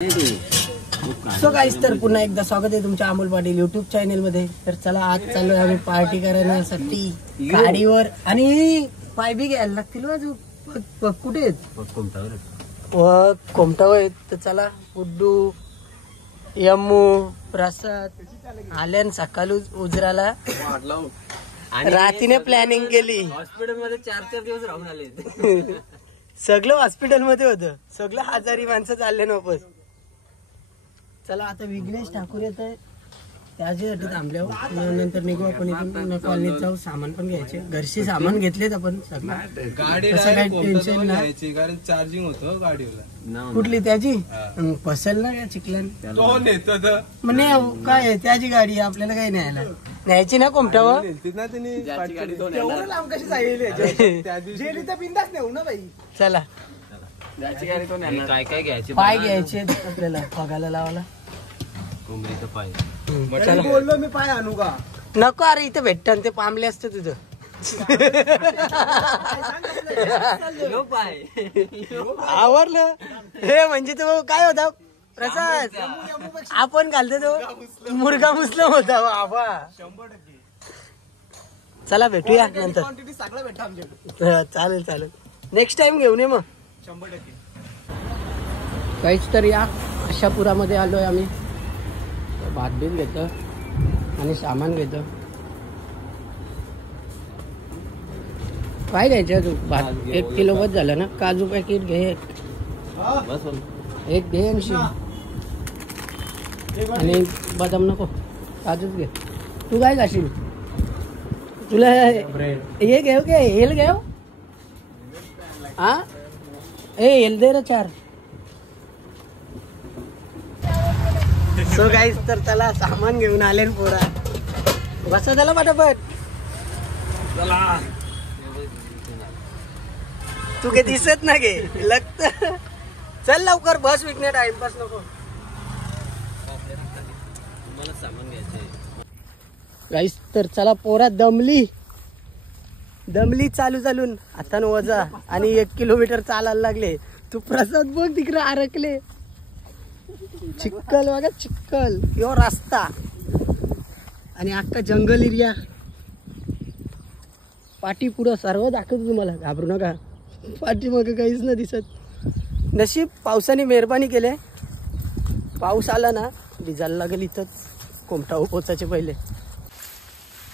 So guys, तर पुन्हा एकदा स्वागत आहे तुमच्या अमोल पाटील युट्यूब चॅनल मध्ये. तर चला, आज चाललोय आम्ही पार्टी करण्यासाठी गाडीवर, आणि पाय बी घ्यायला लागतील. कुठे आहेत? कोमटावर आहेत. तर चला, गुड्डू, यम्मू, प्रसाद आल्यान सकाळी उजराला रात्रीने प्लॅनिंग केली. हॉस्पिटल मध्ये 4-4 दिवस राहून आले. सगळं हॉस्पिटल मध्ये होतं, सगळं आजारी माणसं चालले नकोस. चला, आता विघ्नेश ठाकूर येत आहे, त्याच्यासाठी थांबल्यावर नंतर निघू आपण इथून. कॉलनीत जाऊ, सामान पण घ्यायचे, घरचे सामान घेतलेत आपण सगळं. गाडी टेन्शन नाही, कारण चार्जिंग होतं गाडीला. कुठली त्याची पसल ना चिखलन म्हणजे काय त्याची गाडी आपल्याला काही न्यायला न्यायची ना कोमटावर. लांब कशी जाईल बिंदास नेऊ ना बाई. चला, काय काय घ्यायचे? पाय घ्यायचे आपल्याला बघायला लावायला. कोंबडीचं पाय. चला, बोललो मी पाय आणू का? नको, अरे इथं भेटत ते पांबले असतं तुझं. पाय आवडलं हे म्हणजे तो काय होता प्रसाद, आपण घालतो तो मुर्गा मुस्लिम होता बाबा. चला, भेटूया नंतर. सगळं भेटा आमच्याकडे. चालेल चालेल, नेक्स्ट टाइम घेऊन ये मग. 100%. काहीच तर या आशापुरामध्ये आलोय आम्ही. भात बीत घेतो आणि सामान घेतो. काय घ्यायचं तू? भात 1 किलो बस झालं ना. काजू पॅकेट घे एक घे, आणि बदाम नको, काजूच घे. तू काय घाशील? तुला हे घेऊ घे, हेल घेऊ. हा, हेल दे रे 4. सो गाईस, तर चला, सामान घेऊन आले पोरा. बसा त्याला पटापट. तू काही दिसत ना गे लगत. चल लवकर, बस विकणे, टाइमपास नको. मला सामान घ्यायचंय. गाईस, तर चला, पोरा दमली चालून. आता वजा आणि 1 किलोमीटर चालायला लागले. तू प्रसाद बघ तिकडे अडकले. चिक्कल बघा, चिक्कल यो रस्ता आणि अख्खा जंगल एरिया. पाठी पुढं सर्व दाखवतो तुम्हाला, घाबरू नका. पाठी मग काहीच नाही दिसत. नशीब पावसाने मेहरबानी केले, पाऊस आला ना भिजायला लागेल इथंच. कोमटावर पोचायचे पहिले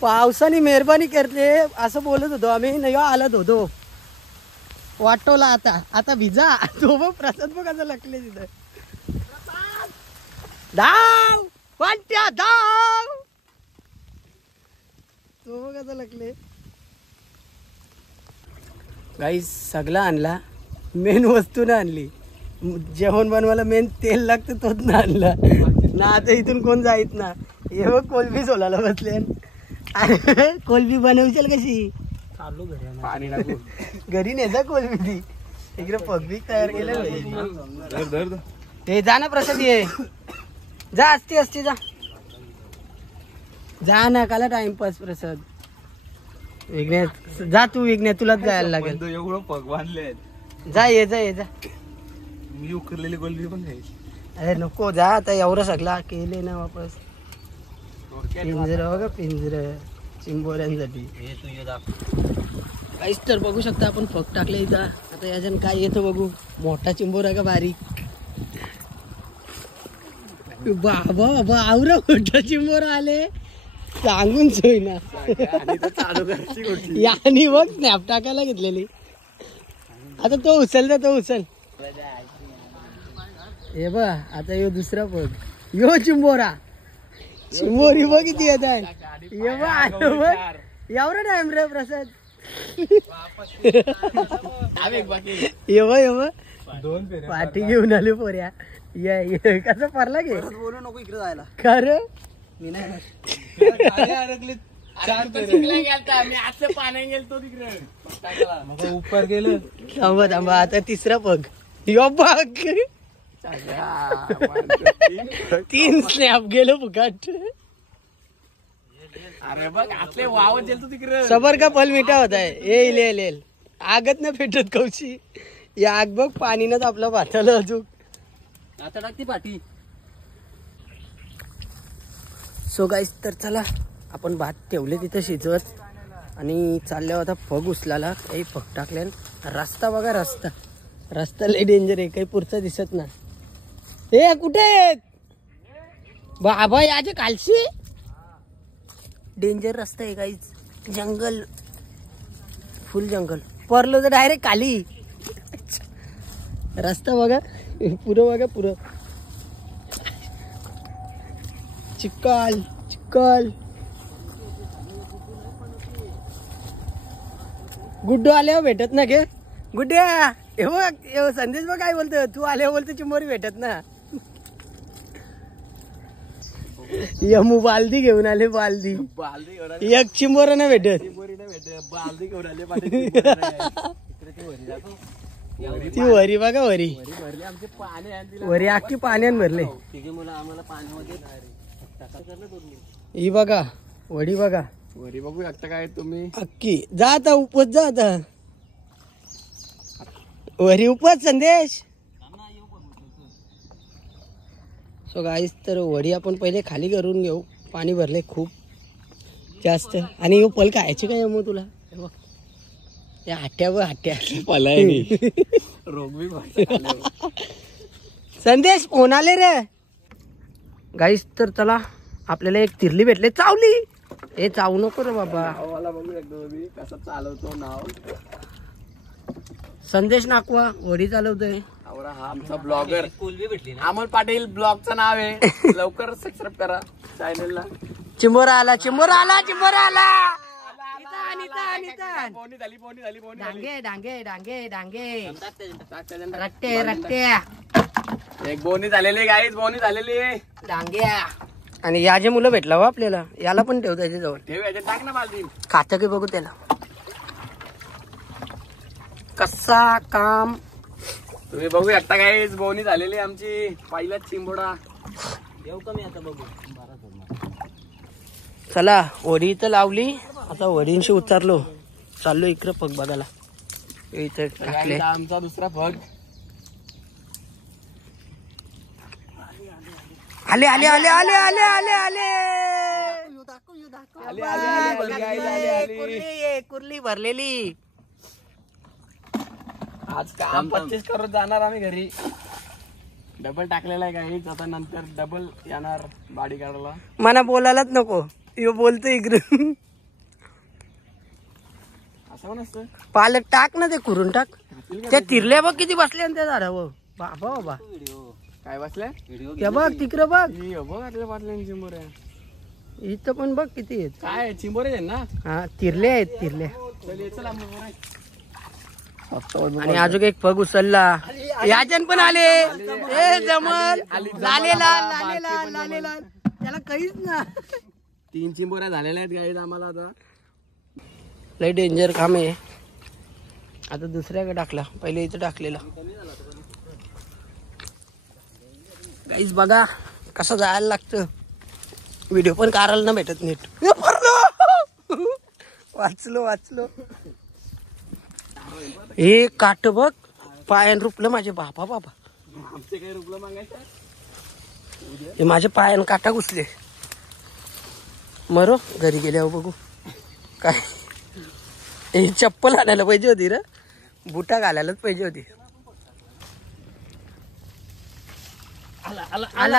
पावसाने मेहरबानी करते असं बोलत होतो आम्ही. नाही आलत होतो वाटवला. आता भिजा. तो बघ प्रसाद बघ असं लागले तिथं. धाव वाट्या धाव. तो बघ असं लागले. गाईस, सगळं आणला, मेन वस्तू ना आणली. जेवण बनवायला मेन तेल लागतं, तोच ना आणला ना. आता इथून कोण जाईत ना. हे बघ कोलबी सोलायला बसले. कोलबी बनवशील कशी? चालू घरी घरी नेजा कोलबी ती. इकडे पगबी तयार केलं. हे जा ना प्रसाद, ये जा. असती जा ना. काला टाइमपास प्रसाद. विघ्नेश जा, तू विघ्नेश तुलाच जायला लागेल. एवढं पग बांधले. जा, ये जा. मी उकरलेली गोलबी पण नाही. अरे नको, जा आता. एवढं सगळं केले ना वापस. पिंजरा बघा, पिंजरा चिंबोऱ्यांसाठी. काहीच तर बघू शकता आपण, फक टाकले इथं. आता याच्यानं काय येतं बघू. मोठा चिंबोरा का बारीक? बाबा आवरा, मोठा चिंबोरा आले, सांगून सोय ना. यानी बघ स्नॅप टाकायला घेतलेली. आता तो उचल. हे बघ, आता यो दुसरा पग, यो चिंबोरा. चिंबोरी बघ किती येत आहे. एवढा टाइम रे प्रसाद. ये पाठी घेऊन आले पोऱ्या. ये कसं परला घे. बोलू नको इकडे जायला. खरं मी नाही उपर गेलं. थांबा, आता तिसरा पग. यो बघ, 3 स्नॅप गेलो फुकट. अरे बघ, आतले वावर जेल तिकडे. सबर का फल मिठा होता है. येईल आगत ना पेटत कौशी. या आग बघ, पाणीनच आपलं पाठवलं अजून. आता टाकती पाठी. सो गाईस तर चला आपण भात ठेवले तिथं शिजवत आणि चालल्या होता फग उचलाला. काही फग टाकल्यान रस्ता बघा रस्ता लय डेंजर आहे. काही पुढचं दिसत ना. हे कुठे आहेत बाबा याचे कालशी डेंजर रस्ता आहे गाईज. जंगल फुल जंगल परलो तर डायरेक्ट खाली. रस्ता बघा पुरं चिक्कल गुड्डू आल्यावर भेटत ना गे. गुड्ड्या हे बघ संदेश बघ काय बोलतो. तू आल्यावर बोलतो चिंबोरी भेटत ना. यमू बालदी घेऊन आले. बालदी एक चिंबोर नाही भेटत. बालदी घेऊन आले ती वरी बघा वरी अख्खी पाण्यान भरले. आम्हाला पाण्यामध्ये ही बघा वडी बघा. वरी बघू शकता काय तुम्ही. अख्खी जा आता उपवास जा आता. वरी उपवास संदेश. सो गाईस तर वडी आपण पहिले खाली करून घेऊ. पाणी भरले खूप जास्त. आणि यो पल खायची काय मग तुला. हे बघ या हाट्या पलाय रोग बी संदेश फोन आले रे. गाईस तर चला आपल्याला एक तिरली भेटले. चावली. हे चावू नको रे बाबा. मला बघू शकतो कसं चालवतो नाव. संदेश नाकवा वडी चालवतोय. हा आमचा ब्लॉगर कोलबी भेटली ना. अमोल पाटील ब्लॉगचं नाव आहे. लवकर सबस्क्राईब करा चॅनलला. चिंबोरा आला. डांगे रट्टे एक बोनी झालेली गाईच बोनी झालेली डांग्या. आणि या जे मुलं भेटला हो आपल्याला. याला पण ठेव त्याच्या जवळ. ठेव याच्यात टाक ना बालदी. खातं की बघू त्याला कसा काम. तुम्ही बघू शकता गाईच बोनी झालेली आमची. पहिलाच चिंबोडा. येऊ का मी आता बघू. चला वडी इथं लावली. आता वडींशी उतरलो. चाललो इकडं पग बघायला. इथं टाकले. आमचा दुसरा फग. आले कुर्ली भरलेली. आज काम 25 करून जाणार आम्ही घरी. डबल टाकलेला आहे गाईच. आता नंतर डबल येणार बाडी काढायला. मला बोलायलाच नको. यो बोलतो इकडून. असं पण असतं. पालक टाक ना. ते कुरून टाक. त्या तिरल्या बघ किती बसल्या त्या झाडावर. बाबा काय बसल्या त्या बघ तिकडे बघ. बघ आपल्या बाटल्या चिंबोऱ्या. इथं पण बघ किती आहेत. काय चिंबोरे आहेत ना. हा तिरल्या आहेत तिरल्या. चला आणि अजून एक पग उचलला. याचन पण आले. ए जमल लालेला त्याला काहीच ना. 3 चिंबोऱ्या झालेल्या आहेत गाईज आम्हाला. आता लय डेंजर काम आहे. आता दुसऱ्याकडे टाकला. पहिले इथं टाकलेला. गाईज बघा कसं जायला लागतं. व्हिडिओ पण काढायला ना भेटत नीट. वाचलो हे काट बघ पायान रुपलं माझे. बाबा आमचे काही रुपलं मागायचं. हे माझ्या पायान काटा घुसले. मरो घरी गेल्यावर बघू काय. हे चप्पल आणायला पाहिजे होती रे. बुटा घालायलाच पाहिजे होती. आला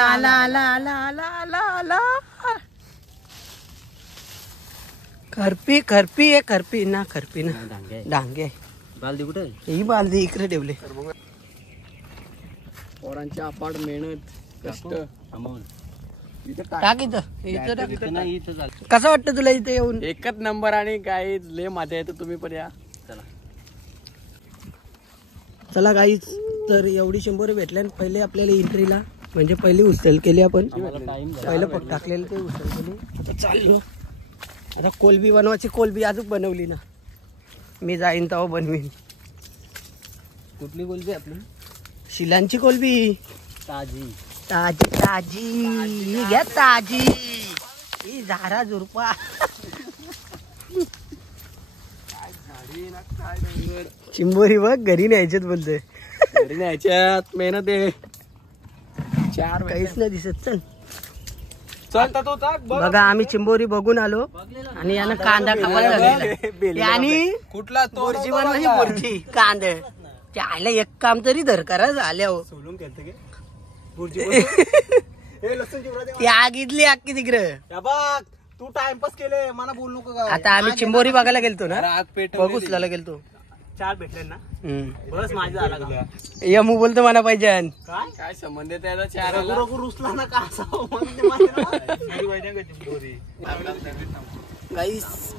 खरपी ना डांगे. बालदी कुठे. ही बालदी इकडे ठेवले. पोरांची अपाट मेहनत कष्ट. टाक इथं टाक. नाही इथं झालं. कसं वाटतं तुला इथे येऊन. एकच नंबर. आणि काय लय मजा येते. तुम्ही पण या. चला गाईच तर एवढी 100 भेटल्या. पहिले आपल्याला एंट्रीला म्हणजे पहिली उचल केली आपण. पहिलं पग टाकलेलं ते उचल केली. आता चाललो. आता कोलबी बनवायची. कोलबी अजून बनवली ना. मी जाईन तेव्हा बनवीन. कुठली कोलबी आपली. शिलांची कोलबी. ताजी ही घ्या ताजी. ही झारा झुरपा. चिंबोरी बघ घरी न्यायच्यात बोलतोय. घरी न्यायच्यात मेहनत आहे. काहीच नाही दिसत. चल आता तो टाक बघ. बघा आम्ही चिंबोरी बघून आलो आणि यानं कांदा खावायला लागलेला आणि कुठला तो बोरची म्हणजे बोरची कांदा त्याला एक काम तरी धर करा झाल्या हो. सोलून केलते की ती आग इथली अख्खी तिकडे. बघ तू टाइमपास केले मला बोलू नको का. आता आम्ही चिंबोरी बघायला गेलतो ना, आग पेट बघू उचलायला गेलतो. 4 भेटले ना. बस माझा झाला का. यमू बोलतो मला पाहिजे. काय काय संबंध आहे त्याचा. 4 रघु रुसला ना का असा गाईस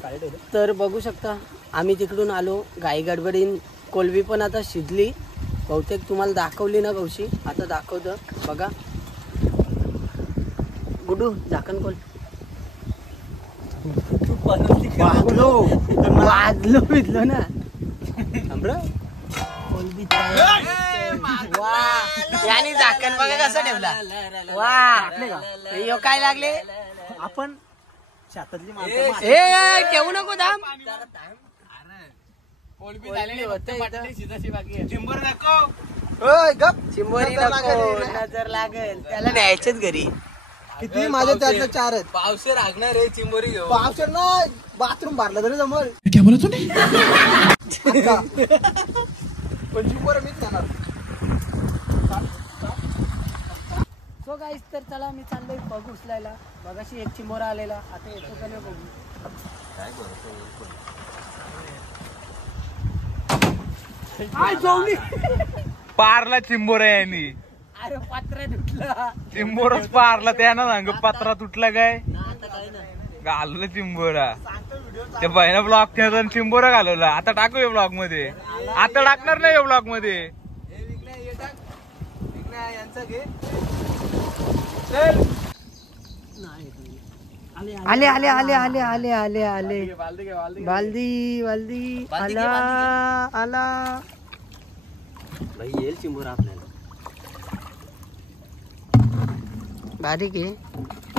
तर बघू शकता आम्ही तिकडून आलो गाई गडबडीन. कोलबी पण आता शिजली बहुतेक. तुम्हाला दाखवली ना कौशी, आता दाखवतं बघा. गुडू झाकण खोल. वाजलो वाजलो भिजलो ना. कोलबी वा याने झाकण बघा कसं ठेवला. वा यो काय लागले आपण शेतातली ए ठेवू नको दाम. चिंबर नको. चिंबोरी नजर लागेल त्याला न्यायचेच घरी. किती माझ्या त्यातलं 4 आहेत. पावशे लागणार आहे चिंबोरी घेऊ. पावशे नाही बाथरूम भरला तरी जमल. पण चिंबोर मीच जाणार. सो गाईस तर चला मी चाललोय बघ उचलायला. बघाशी एक चिंबोरा आलेला, आता येतो का नाही बघू. पारला चिंबोर आहे यांनी. अरे पात्र तुटला. चिंबोरच पारला त्यानं सांग पत्रा तुटला काय घाललं चिंबोरा. त्या बहिणा ब्लॉक चिंबोरा घालवला. आता टाकू या ब्लॉग मध्ये. आता टाकणार नाही या ब्लॉग मध्ये. आले आले आले आले आले आले आले बालदी बालदी आला आला. भाई येईल चिंबोरा आपल्याला. बारीक आहे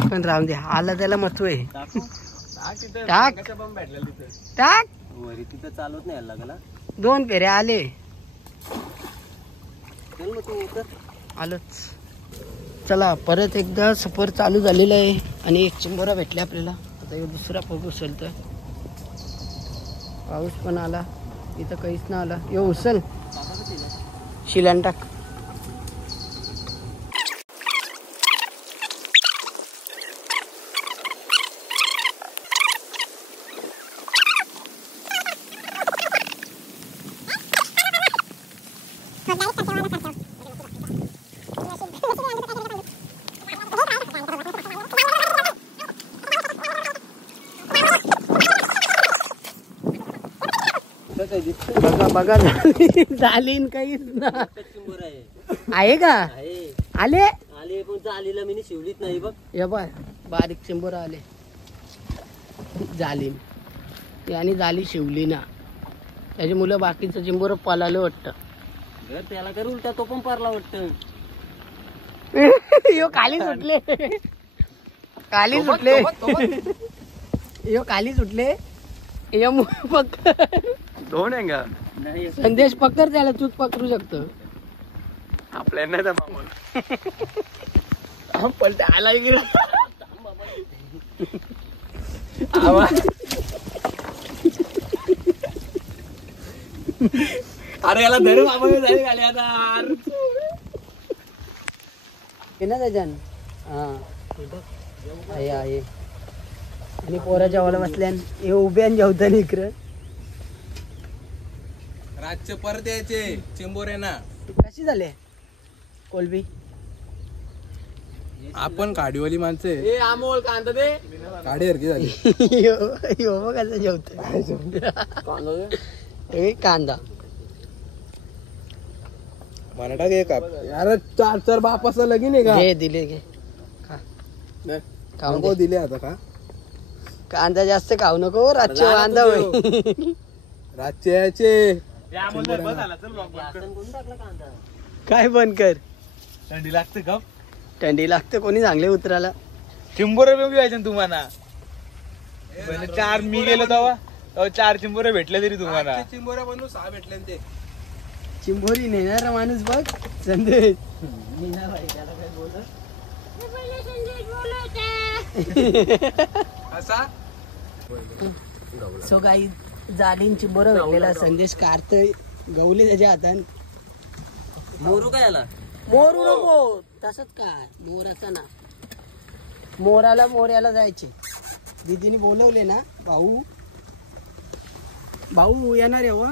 पण राहून दे. आला त्याला महत्व आहे. टाक टाक. वरी तिथं चालवत नाही यायला लागला. 2 फेऱ्या आले. चल मग तू उतर. आलोच. चला परत एकदा सफर चालू झालेला आहे आणि एक चिंबोरा भेटले आपल्याला. आता हे दुसरा पग उचलतोय. पाऊस पण आला इथं काहीच ना आला. यो उचल शिलान टाक. बघा बघा झाली काहीच ना. चिंबोरा आहे. आहे का आहे. आले आले पण चालीला मी शिवलीच नाही बघ. या बाय बारीक चिंबोरा आले. जाली याने जाली शिवली ना त्याची मुलं बाकीचं चिंबोर पळालं वाटतं. त्याला कर उलटा तो पण पारला वाटतं. यो खाली सुटले खाली सुटले यो खाली सुटले. यो पक्कर 2 आहे का. संदेश पक्कर त्याला तूच पकडू शकतो. आपल्या नाही तर पलटे आला इकडे. अरे याला धरू आपण जाईल खाली आता. ना त्याच्यान हा आहे आहे. आणि पोराच्या वाला बसल्यान हे उभ्यान जेवता इकडं. रातचे परत यायचे चिंबोरे ना. कशी झाले कोलबी. आपण काडीवाली माणसे. ए अमोल कांदा दे. काडी हरकी झाली. यो बघ कसं जेवत. कांदा मराठा घे का यार. 4 बापाचा लगीन आहे का. घे दिले घे खाऊन नको दे. दिले आता का. कांदा जास्त खाऊ नको रातचे कांदा होय. रातचे यायचे. काय बंद कर. थंडी लागते का. थंडी लागते कोणी चांगले उतराला. चिंबोरे बी यायचे तुम्हाला. 4 मी गेलो तेव्हा 4 चिंबोरे भेटले तरी तुम्हाला. चिंबोऱ्या बनवून 6 भेटले ते. चिंबोरी नेणारा माणूस बघ संदेश. मी नाही भाई त्याला काय बोलत. सो काही जालींची बरं भेटलेला संदेश काढतोय गवले त्याच्या हातान. मोरू काय आला मोरू नको तसंच काय मोराचा ना मोऱ्याला जायचे. दीदीने बोलवले ना भाऊ येणार आहे वा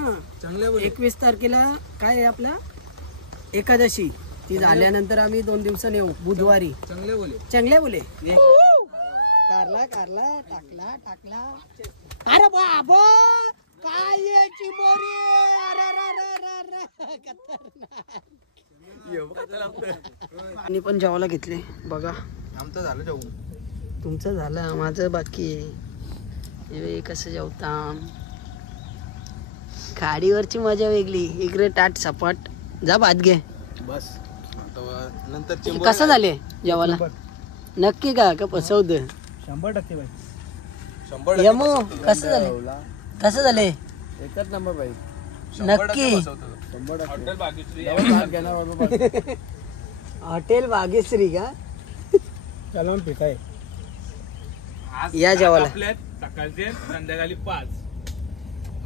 21 तारखेला. काय आहे आपला एकादशी ती झाल्यानंतर आम्ही 2 दिवसांनी येऊ बुधवारी. चांगले बोले कारला टाकला. अरे बाबा काय याची मोरी. आणि पण जेवायला घेतले बघा. आमचं झालं जाऊ. तुमचं झालं माझं बाकी आहे. कसं जेवता खाडीवरची मजा वेगळी. इकडे टाट सपाट जा भात घे बस नंतर कसं झाले जेवायला नक्की का फसवत 100% बाई. यमो कसं झाले एकच नंबर बाई. नक्की. हॉटेल भाग्यश्री का चला मग पिकाय. या जेवायला. सकाळचे संध्याकाळी 5.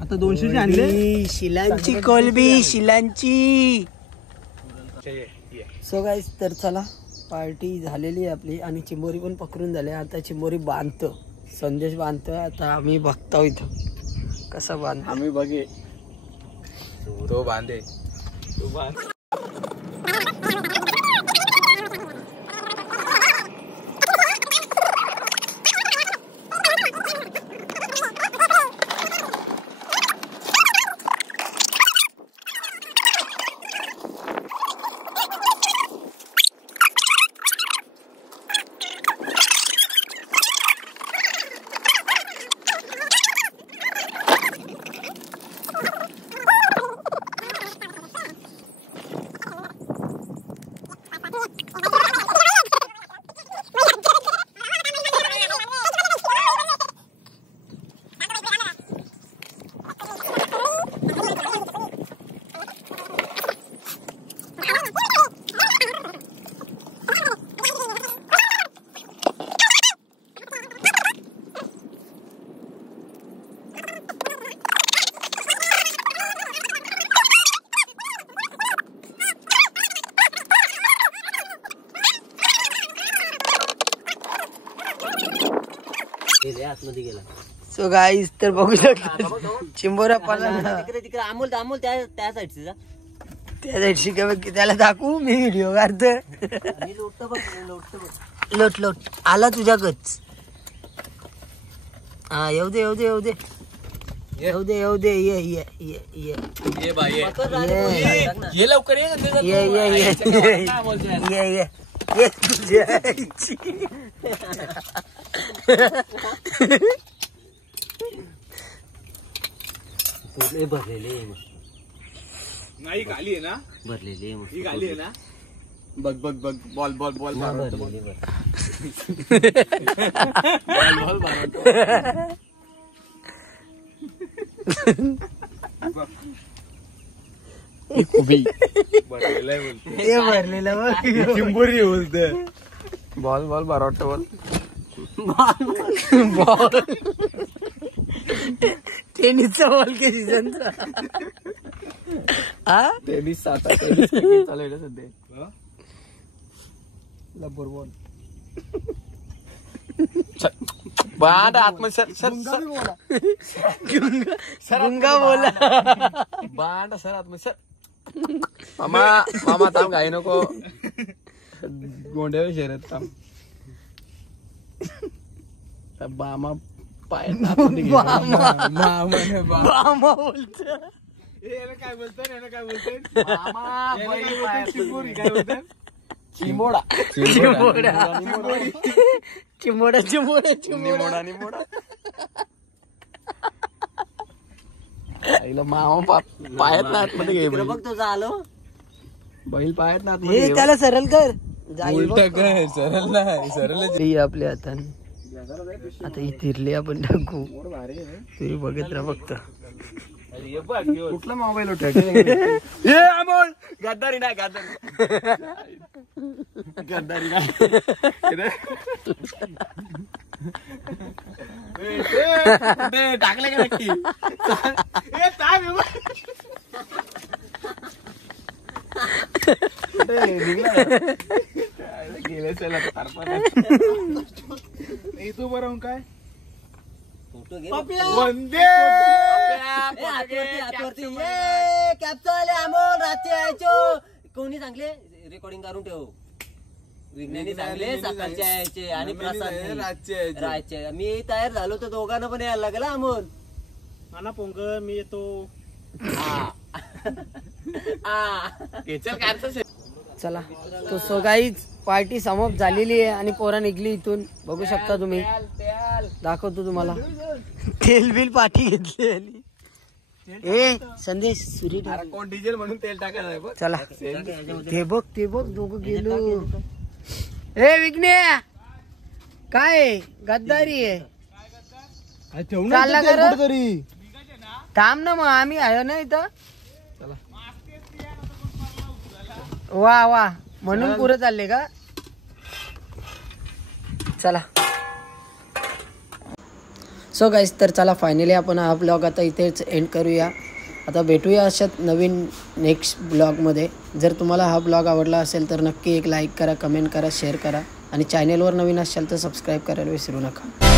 आता 200 आणले. शिलांची कोलबी शिलांची. सो गाईस तर चला पार्टी झालेली आहे आपली आणि चिंबोरी पण पकडून झाली. आता चिंबोरी बांधतो संदेश बांधतो. आता आम्ही बघतो इथं कसा बांधतो. आम्ही बघे तो बांधे आतमध्ये गेला. सो गाईस तर बघू शकता चिंबोरा पाला तिकडे अमोल त्या साईडचे जा. त्या साईडशी त्याला दाखवू मी व्हिडिओ काढतो. लोट आला तुझ्याकच. हा येऊ दे ये लवकर भरलेले नाही खाली आहे ना. भरलेले ही खाली आहे ना. बघ बॉल भरलेले भरलेलं चिंबोरी बोलते. बॉल बरं वाटतं. बॉल टेनिसचा बॉल के सीझनचा. हा टेनिस आता चालू आहे सध्या. लबर बॉल बाद आतमध्ये गुंगा बोला बांड सर आतमध्ये सर. मामा थांब घाई नको. गोंड्यावर शर्यत थांब. बामा पाय मामा बोलत काय बोलतोय चिमोडा मामा पायात ना आतमध्ये घे. बघ तो झालो. बैल पायात ना हे त्याला सरळ कर. सरळ नाही सरळ आपल्या हाताने आता ही तिरली आपण टाकू. तुम्ही बघत राहा फक्त. कुठला मोबाईल होता हे अमोल गद्दारी नाही गद्दारी नाही टाकले का नक्की तू बरं काय फोटो घे वंदे कॅप्चर आले अमोल रात्री यायचो कोणी सांगले रेकॉर्डिंग करून ठेव विज्ञानी सांगले सकाळचे यायचे आणि प्रसाद राहायचे मी तयार झालो तर दोघांना पण यायला लागला अमोल मला पोंग मी येतो चला तो सो गाईज पार्टी समाप्त झालेली आहे आणि पोरा निघली इथून बघू शकता तुम्ही दाखवतो तुम्हाला तेल बिल पाठी घेतली ए संदेश सुरी कोण डिझेल म्हणून तेल टाकायला चला ते बघ दोघं गेलो ए विघ्ने काय गद्दारी आहे चालला कर थांब ना मग आम्ही आहे ना इथं वा म्हणून पुरं चालले का चला सो गाईस तर चला फायनली आपण हा ब्लॉग आता इथेच एंड करूया आता भेटूया अशात नवीन नेक्स्ट ब्लॉगमध्ये जर तुम्हाला हा ब्लॉग आवडला असेल तर नक्की एक लाईक करा कमेंट करा शेअर करा आणि चॅनेलवर नवीन असाल तर सबस्क्राईब करायला विसरू नका